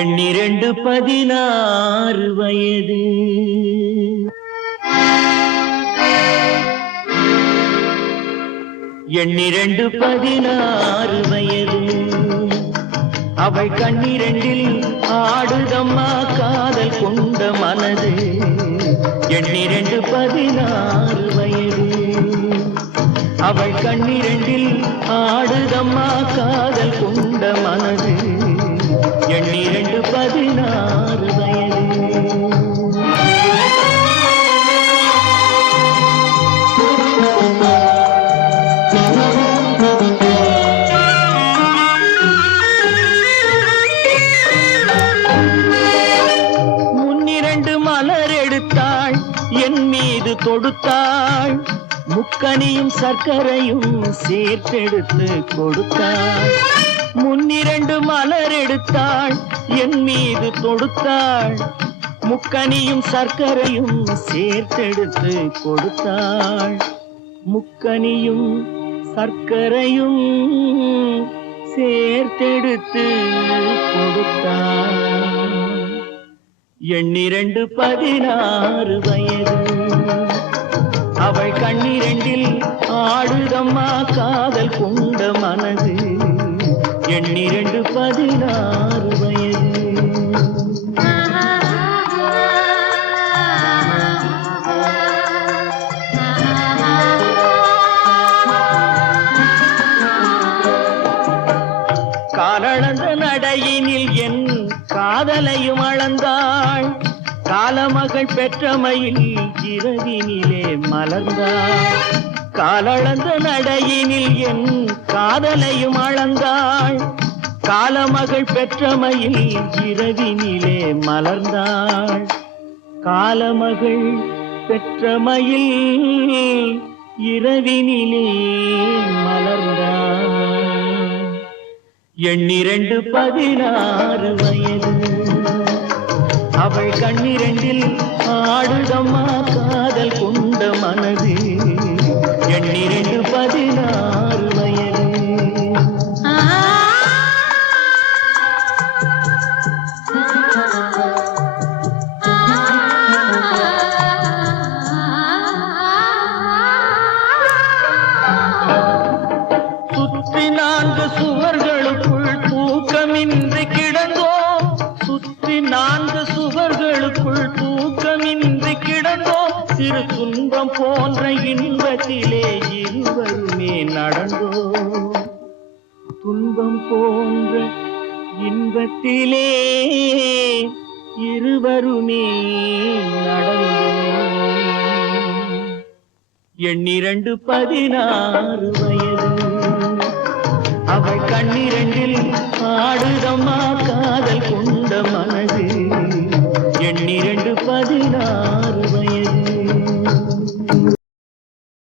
எண்ணிரண்டு 16 வயது. எண்ணிரண்டு 16 வயது. அவள் கண்ணிரண்டில் ஆடுதம்மா காதல் கொண்ட மனது. எண்ணிரண்டு 16 வயது. அவள் கண்ணிரண்டில் ஆடுதம்மா காதல் கொண்ட மனது. எண்ணிரண்டு 16 வயது. முன்னிரண்டு மலர் எடுத்தாள், என் மீது தொடுத்தாள். முக்கனியும் சர்க்கரையும் சேர்த்தெடுத்து கொடுத்தாள். முன்னிரண்டு மலர் எடுத்தாள், என் மீது தொடுத்தாள். முக்கனியும் சர்க்கரையும் சேர்த்தெடுத்து கொடுத்தாள். முக்கனியும் சர்க்கரையும் சேர்த்தெடுத்து கொடுத்தாள். எண்ணிரண்டு 16 வயது. அவள் கண்ணிரண்டில் ஆடுதம்மா காதல் கொண்ட மனது. எண்ணிரண்டு 16 வயது. காலளந்த நடையினில் என் காதலையும் அளந்தாள். காலமகள் பெற்றமையில் இரவினிலே மலர்ந்தாள். காலளந்த நடையினில் என் காதலையும் அளந்தாள். காலமகள் பெற்றமையில் இரவினிலே மலர்ந்தாள். காலமகள் பெற்றமையில் இரவினிலே மலர்ந்தாள். எண்ணிரண்டு 16 வயது. அவள் கண்ணிரண்டில் ஆடுதம்மா காதல் கொண்ட மனது. எண்ணிரண்டு 16 வயது. சுற்றி 4 சுவர்களுக்குள் தூக்கமின்றி கிடந்தோம். சுற்றி 4 சுவர்களுக்குள் தூக்கமின்றி கிடந்தோம். சிறு துன்பம் போன்ற இன்பத்திலே இருவருமே நடந்தோம். துன்பம் போன்ற இன்பத்திலே இருவருமே நடந்தோம். எண்ணிரண்டு 16 வயது. அவள் கண்ணிரண்டில்